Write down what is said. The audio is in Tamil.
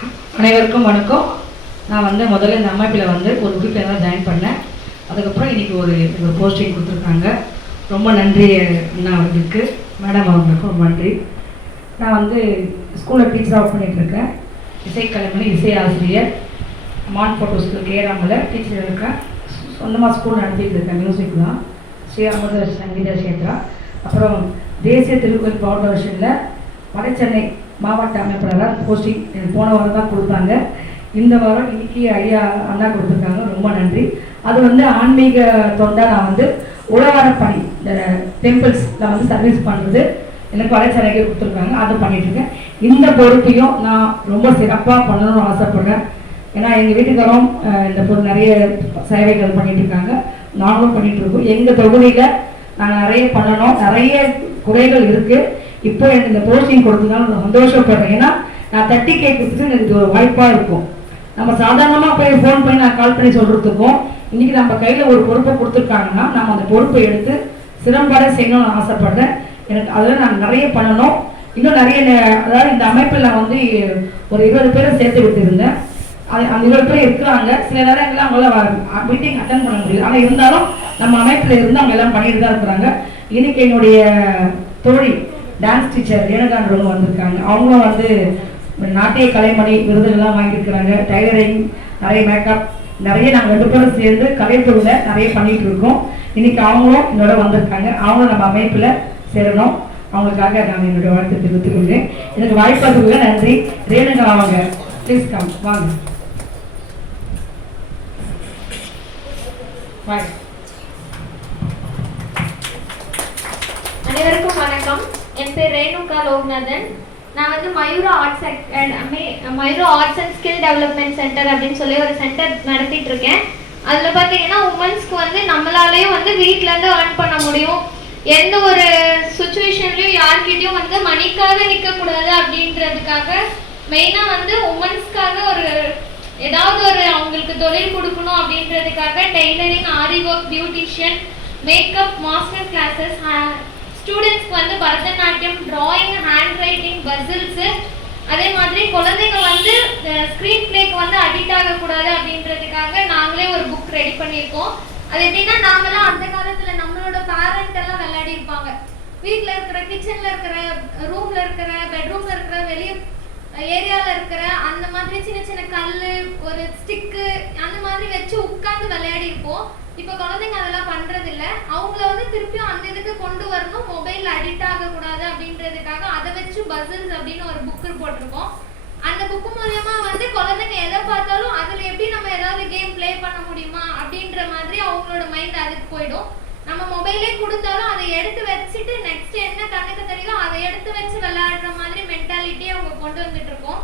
அனைவருக்கும் வணக்கம். நான் வந்து முதல்ல இந்த அமைப்பில் வந்து ஒரு உறுப்பினர் தான் ஜாயின் பண்ணேன். அதுக்கப்புறம் இன்றைக்கி ஒரு ஒரு போஸ்டிங் கொடுத்துருக்காங்க. ரொம்ப நன்றி அண்ணா அவர்களுக்கு. மேடம் அவங்களுக்கும் ரொம்ப நன்றி. நான் வந்து ஸ்கூலில் டீச்சராக ஒர்க் பண்ணிகிட்ருக்கேன் இசைக்கலைமணி இசை ஆசிரியர் மான் ஃபோட்டோ ஸ்கூல் கேராமில் டீச்சர் இருக்கேன். சொந்தமாக ஸ்கூல் நடத்திட்டு இருக்கேன் மியூசிக் தான். ஸ்ரீ அமிர்த சங்கீத கஷேத்ரா அப்புறம் தேசிய திருக்குறள் ஃபவுண்டேஷனில் வடசென்னை மாவட்ட அமைப்பாளராக போஸ்டிங் எனக்கு போன வாரம் தான் கொடுத்தாங்க. இந்த வாரம் இன்னைக்கு ஐயா அண்ணா கொடுத்துருக்காங்க. ரொம்ப நன்றி. அது வந்து ஆன்மீக தொண்டா நான் வந்து உழவார பணி இந்த டெம்பிள்ஸில் வந்து சர்வீஸ் பண்ணுறது எனக்கு வடசென்னைக்கு கொடுத்துருக்காங்க. அதை பண்ணிட்டுருக்கேன். இந்த பொறுப்பையும் நான் ரொம்ப சிறப்பாக பண்ணணும்னு ஆசைப்படுறேன். ஏன்னா எங்கள் வீட்டுக்காரும் இந்த பொருள் நிறைய சேவைகள் பண்ணிட்டு இருக்காங்க நாங்களும் பண்ணிட்டு இருக்கோம் எங்கள் தொகுதியில் நான் நிறைய பண்ணணும். நிறைய குறைகள் இருக்குது இப்போ எனக்கு இந்த போஸ்டிங் கொடுத்ததுனால நான் சந்தோஷப்படுறேன். ஏன்னா நான் தட்டி கேட்கறதுக்கு எனக்கு ஒரு வாய்ப்பாக இருக்கும். நம்ம சாதாரணமாக போய் ஃபோன் பண்ணி நான் கால் பண்ணி சொல்கிறதுக்கும் இன்றைக்கி நம்ம கையில் ஒரு பொறுப்பை கொடுத்துருக்காங்கன்னா நம்ம அந்த பொறுப்பை எடுத்து சிறம்பட செய்யணும்னு ஆசைப்படுறேன். எனக்கு அதில் நான் நிறைய பண்ணணும். இன்னும் நிறைய அதாவது இந்த அமைப்பில் நான் வந்து ஒரு இருபது பேரை சேர்த்து விட்டுருந்தேன். அது அந்த இருபது பேர் இருக்கிறாங்க. சில நேரங்களில் வர மீட்டிங் அட்டன் பண்ண முடியல. ஆனால் இருந்தாலும் நம்ம அமைப்பில் இருந்து அவங்க எல்லாம் பண்ணிட்டு தான் இருக்கிறாங்க. இன்னைக்கு என்னுடைய தோழி டான்ஸ் டீச்சர் ரேணுகான்றவங்க வந்திருக்காங்க. அவங்களும் வந்து நாட்டிய கலைமணி விருதுகள்லாம் வாங்கியிருக்கிறாங்க டைலரிங் நிறைய மேக்கப் நிறைய நாங்கள் ரெண்டு பேரும் சேர்ந்து கலைத்துறையில் நிறைய பண்ணிட்டு இருக்கோம். இன்னைக்கு அவங்களும் என்னோட வந்திருக்காங்க. அவங்களும் நம்ம அமைப்பில் சேரணும். அவங்களுக்காக நான் என்னுடைய வாழ்த்து தெரிவித்துக் கொள்கிறேன். எனக்கு வாய்ப்பதுக்குள்ள நன்றி. ரேணுகா அவங்க ப்ளீஸ் கம் வாங்க. வாங்க அனைவருக்கும் வணக்கம் என் பேர் ரேணுகா லோக்நாதன். நான் வந்து Mayura arts Mayura arts and skill development centre அப்படின்னு சொல்லி ஒரு சென்டர் நடத்திட்டு இருக்கேன். அதில் பார்த்தீங்கன்னா உமன்ஸ்க்கு வந்து நம்மளாலேயும் வந்து வீட்டிலேருந்து இருந்து பண்ண முடியும். எந்த ஒரு சுச்சுவேஷன்லையும் யார்கிட்டயும் வந்து மணிக்காக நிற்கக்கூடாது அப்படின்றதுக்காக மெயினாக வந்து உமன்ஸ்க்காக ஒரு ஏதாவது ஒரு அவங்களுக்கு தொழில் கொடுக்கணும் அப்படின்றதுக்காக tailoring aari work beautician makeup master classes ஸ்டூடெண்ட்ஸ்க்கு வந்து Bharatanatyam drawing handwriting puzzles அதே மாதிரி குழந்தைங்க வந்து ஸ்க்ரீன் பிளேக்கு வந்து அடிக்ட் ஆகக்கூடாது அப்படின்றதுக்காக நாங்களே ஒரு புக் ரெடி பண்ணியிருக்கோம். அது எப்படின்னா நாமெல்லாம் அந்த காலத்தில் நம்மளோட பேரண்ட் எல்லாம் விளையாடி இருப்பாங்க. வீட்டில் இருக்கிற கிச்சனில் இருக்கிற ரூமில் இருக்கிற பெட்ரூமில் இருக்கிற வெளியே ஏரியாவில் இருக்கிற அந்த மாதிரி சின்ன சின்ன கல் ஒரு ஸ்டிக்கு அந்த மாதிரி வச்சு உட்காந்து விளையாடி இருப்போம். இப்போ குழந்தைங்க அதெல்லாம் அவங்கள வந்து திருப்பியும் அந்த இதுக்கு கொண்டு வரணும். மொபைல் அடிக்ட் ஆகக்கூடாது அப்படின்றதுக்காக அதை வச்சு பசில்ஸ் அப்படின்னு ஒரு புக்கு போட்டிருக்கோம். அந்த புக்கு மூலயமா வந்து குழந்தைங்க எதை பார்த்தாலும் அதுல எப்படி நம்ம ஏதாவது கேம் ப்ளே பண்ண முடியுமா அப்படின்ற மாதிரி அவங்களோட மைண்ட் அதுக்கு போயிடும். நம்ம மொபைலே கொடுத்தாலும் அதை எடுத்து வச்சுட்டு நெக்ஸ்ட் என்ன கண்ணுக்கு தெரியுதோ அதை எடுத்து வச்சு விளையாடுற மாதிரி மென்டாலிட்டியை அவங்க கொண்டு வந்துட்டு இருக்கோம்.